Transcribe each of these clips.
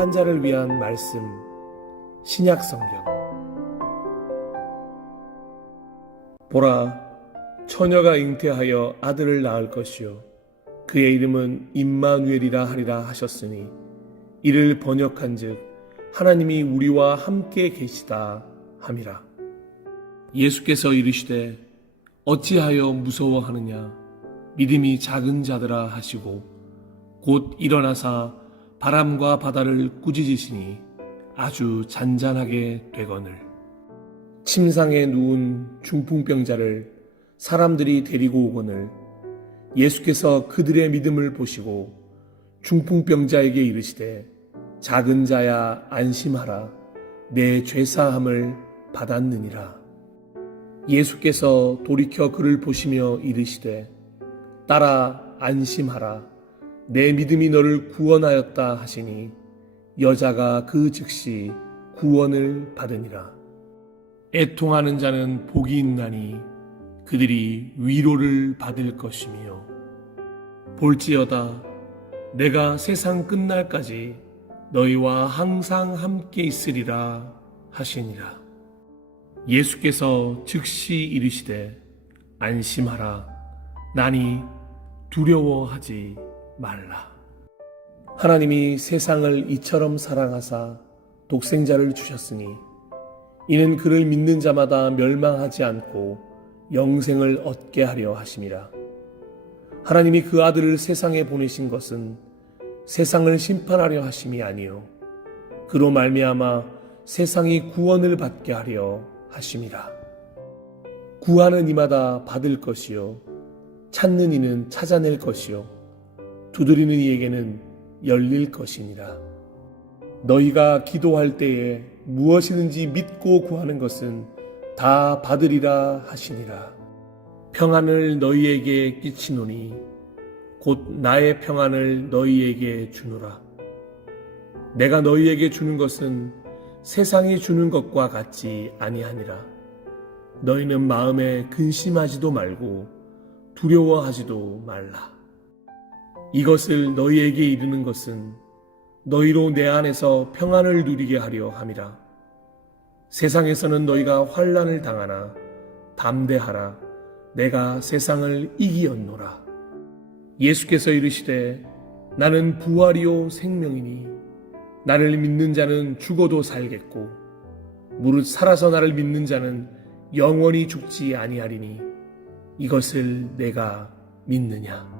환자를 위한 말씀 신약 성경. 보라 처녀가 잉태하여 아들을 낳을 것이요. 그의 이름은 임마누엘이라 하리라 하셨으니 이를 번역한즉 하나님이 우리와 함께 계시다 함이라. 예수께서 이르시되 어찌하여 무서워하느냐? 믿음이 작은 자들아 하시고 곧 일어나사 바람과 바다를 꾸짖으시니 아주 잔잔하게 되거늘. 침상에 누운 중풍병자를 사람들이 데리고 오거늘. 예수께서 그들의 믿음을 보시고 중풍병자에게 이르시되 작은 자야 안심하라. 내 죄사함을 받았느니라. 예수께서 돌이켜 그를 보시며 이르시되 따라 안심하라 내 믿음이 너를 구원하였다 하시니 여자가 그 즉시 구원을 받으니라. 애통하는 자는 복이 있나니 그들이 위로를 받을 것이며 볼지어다 내가 세상 끝날까지 너희와 항상 함께 있으리라 하시니라. 예수께서 즉시 이르시되 안심하라. 나니 두려워하지 말라 하나님이 세상을 이처럼 사랑하사 독생자를 주셨으니 이는 그를 믿는 자마다 멸망하지 않고 영생을 얻게 하려 하심이라. 하나님이 그 아들을 세상에 보내신 것은 세상을 심판하려 하심이 아니요 그로 말미암아 세상이 구원을 받게 하려 하심이라. 구하는 이마다 받을 것이요 찾는 이는 찾아낼 것이요 두드리는 이에게는 열릴 것이니라. 너희가 기도할 때에 무엇이든지 믿고 구하는 것은 다 받으리라 하시니라. 평안을 너희에게 끼치노니 곧 나의 평안을 너희에게 주노라. 내가 너희에게 주는 것은 세상이 주는 것과 같지 아니하니라. 너희는 마음에 근심하지도 말고 두려워하지도 말라. 이것을 너희에게 이르는 것은 너희로 내 안에서 평안을 누리게 하려 함이라. 세상에서는 너희가 환란을 당하나 담대하라. 내가 세상을 이기었노라. 예수께서 이르시되 나는 부활이요 생명이니 나를 믿는 자는 죽어도 살겠고 무릇 살아서 나를 믿는 자는 영원히 죽지 아니하리니 이것을 내가 믿느냐.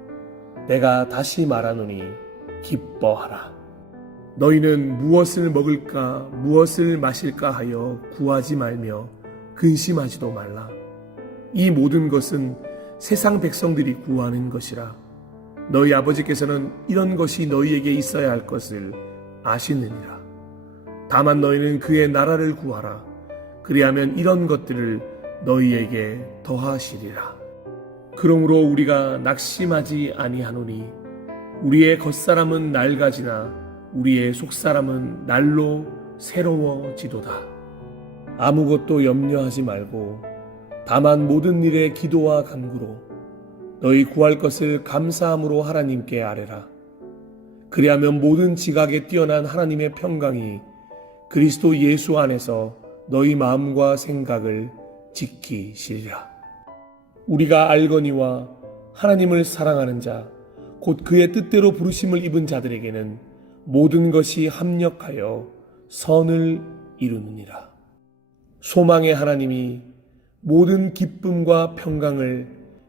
내가 다시 말하노니 기뻐하라. 너희는 무엇을 먹을까, 무엇을 마실까 하여 구하지 말며 근심하지도 말라. 이 모든 것은 세상 백성들이 구하는 것이라. 너희 아버지께서는 이런 것이 너희에게 있어야 할 것을 아시느니라. 다만 너희는 그의 나라를 구하라. 그리하면 이런 것들을 너희에게 더하시리라. 그러므로 우리가 낙심하지 아니하노니 우리의 겉사람은 낡아지나 우리의 속사람은 날로 새로워지도다. 아무것도 염려하지 말고 다만 모든 일에 기도와 간구로 너희 구할 것을 감사함으로 하나님께 아뢰라. 그리하면 모든 지각에 뛰어난 하나님의 평강이 그리스도 예수 안에서 너희 마음과 생각을 지키시리라. 우리가 알거니와 하나님을 사랑하는 자, 곧 그의 뜻대로 부르심을 입은 자들에게는 모든 것이 합력하여 선을 이루느니라. 소망의 하나님이 모든 기쁨과 평강을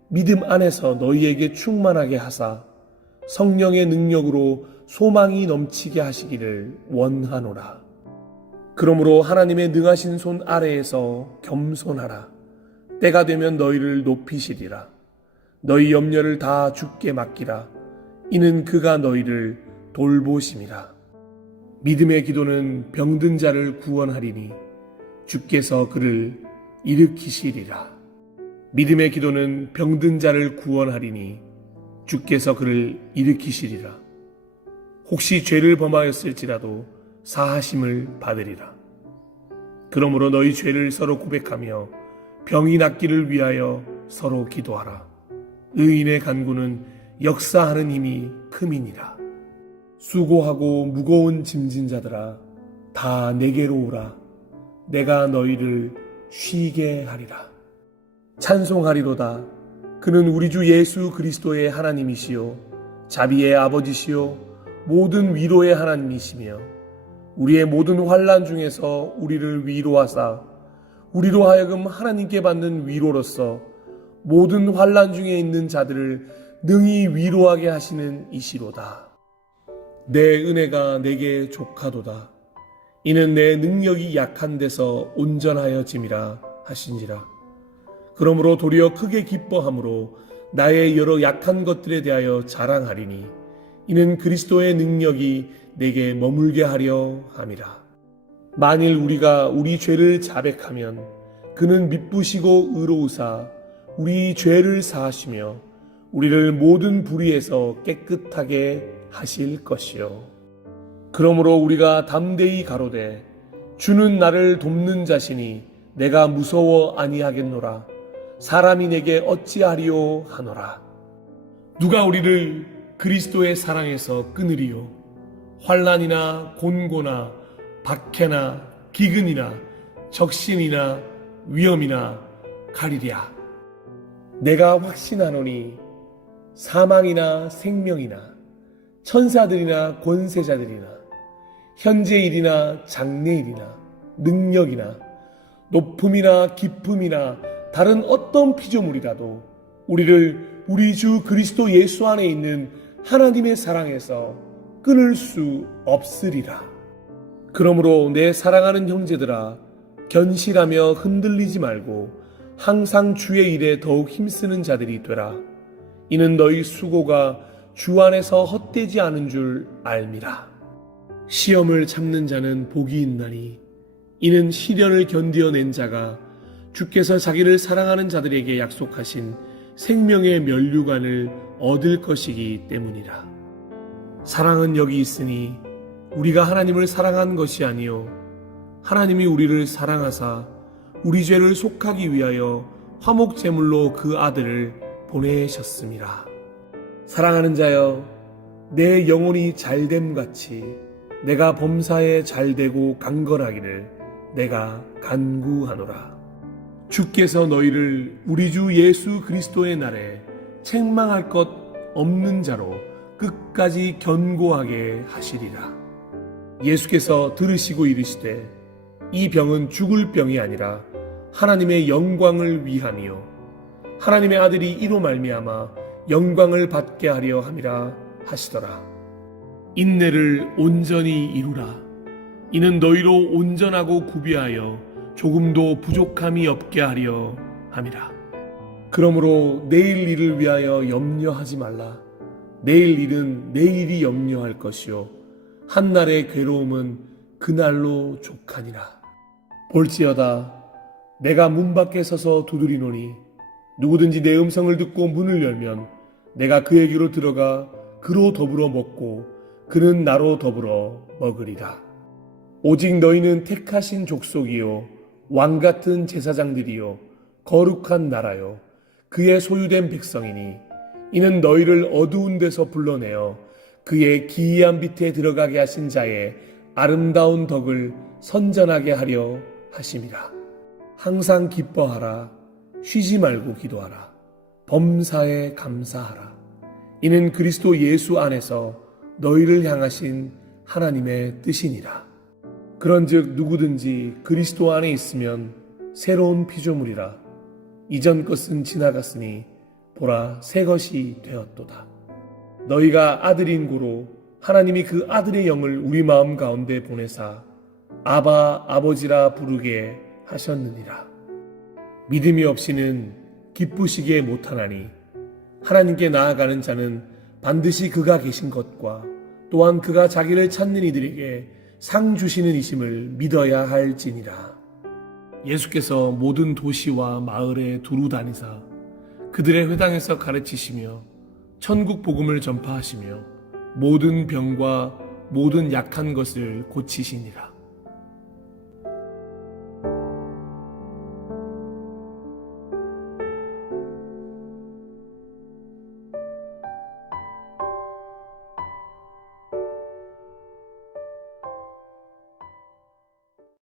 믿음 안에서 너희에게 충만하게 하사 성령의 능력으로 소망이 넘치게 하시기를 원하노라. 그러므로 하나님의 능하신 손 아래에서 겸손하라. 때가 되면 너희를 높이시리라. 너희 염려를 다 주께 맡기라. 이는 그가 너희를 돌보심이라. 믿음의 기도는 병든 자를 구원하리니 주께서 그를 일으키시리라. 믿음의 기도는 병든 자를 구원하리니 주께서 그를 일으키시리라. 혹시 죄를 범하였을지라도 사하심을 받으리라. 그러므로 너희 죄를 서로 고백하며 병이 낫기를 위하여 서로 기도하라. 의인의 간구는 역사하는 힘이 큼이니라. 수고하고 무거운 짐진 자들아 다 내게로 오라. 내가 너희를 쉬게 하리라. 찬송하리로다. 그는 우리 주 예수 그리스도의 하나님이시요 자비의 아버지시요 모든 위로의 하나님이시며 우리의 모든 환란 중에서 우리를 위로하사 우리로 하여금 하나님께 받는 위로로서 모든 환란 중에 있는 자들을 능히 위로하게 하시는 이시로다. 내 은혜가 내게 족하도다. 이는 내 능력이 약한 데서 온전하여 짐이라 하신지라. 그러므로 도리어 크게 기뻐함으로 나의 여러 약한 것들에 대하여 자랑하리니 이는 그리스도의 능력이 내게 머물게 하려 함이라. 만일 우리가 우리 죄를 자백하면 그는 미쁘시고 의로우사 우리 죄를 사하시며 우리를 모든 불의에서 깨끗하게 하실 것이요. 그러므로 우리가 담대히 가로되 주는 나를 돕는 자시니 내가 무서워 아니하겠노라. 사람이 내게 어찌하리요 하노라. 누가 우리를 그리스도의 사랑에서 끊으리요? 환란이나 곤고나 박해나 기근이나 적신이나 위험이나 가리랴. 내가 확신하노니 사망이나 생명이나 천사들이나 권세자들이나 현재일이나 장래일이나 능력이나 높음이나 깊음이나 다른 어떤 피조물이라도 우리를 우리 주 그리스도 예수 안에 있는 하나님의 사랑에서 끊을 수 없으리라. 그러므로 내 사랑하는 형제들아 견실하며 흔들리지 말고 항상 주의 일에 더욱 힘쓰는 자들이 되라. 이는 너희 수고가 주 안에서 헛되지 않은 줄 알미라. 시험을 참는 자는 복이 있나니 이는 시련을 견디어낸 자가 주께서 자기를 사랑하는 자들에게 약속하신 생명의 면류관을 얻을 것이기 때문이라. 사랑은 여기 있으니 우리가 하나님을 사랑한 것이 아니요 하나님이 우리를 사랑하사 우리 죄를 속하기 위하여 화목 제물로 그 아들을 보내셨습니다. 사랑하는 자여 내 영혼이 잘됨 같이 내가 범사에 잘되고 강건하기를 내가 간구하노라. 주께서 너희를 우리 주 예수 그리스도의 날에 책망할 것 없는 자로 끝까지 견고하게 하시리라. 예수께서 들으시고 이르시되 이 병은 죽을 병이 아니라 하나님의 영광을 위함이요 하나님의 아들이 이로 말미암아 영광을 받게 하려 함이라 하시더라. 인내를 온전히 이루라. 이는 너희로 온전하고 구비하여 조금도 부족함이 없게 하려 함이라. 그러므로 내일 일을 위하여 염려하지 말라. 내일 일은 내일이 염려할 것이요. 한날의 괴로움은 그날로 족하니라. 볼지어다. 내가 문 밖에 서서 두드리노니 누구든지 내 음성을 듣고 문을 열면 내가 그에게로 들어가 그로 더불어 먹고 그는 나로 더불어 먹으리라. 오직 너희는 택하신 족속이요 왕 같은 제사장들이요 거룩한 나라요 그의 소유된 백성이니 이는 너희를 어두운 데서 불러내어 그의 기이한 빛에 들어가게 하신 자의 아름다운 덕을 선전하게 하려 하심이라. 항상 기뻐하라. 쉬지 말고 기도하라. 범사에 감사하라. 이는 그리스도 예수 안에서 너희를 향하신 하나님의 뜻이니라. 그런즉 누구든지 그리스도 안에 있으면 새로운 피조물이라. 이전 것은 지나갔으니 보라 새 것이 되었도다. 너희가 아들인 고로 하나님이 그 아들의 영을 우리 마음 가운데 보내사 아바 아버지라 부르게 하셨느니라. 믿음이 없이는 기쁘시게 못하나니 하나님께 나아가는 자는 반드시 그가 계신 것과 또한 그가 자기를 찾는 이들에게 상 주시는 이심을 믿어야 할지니라. 예수께서 모든 도시와 마을에 두루 다니사 그들의 회당에서 가르치시며 천국 복음을 전파하시며 모든 병과 모든 약한 것을 고치시니라.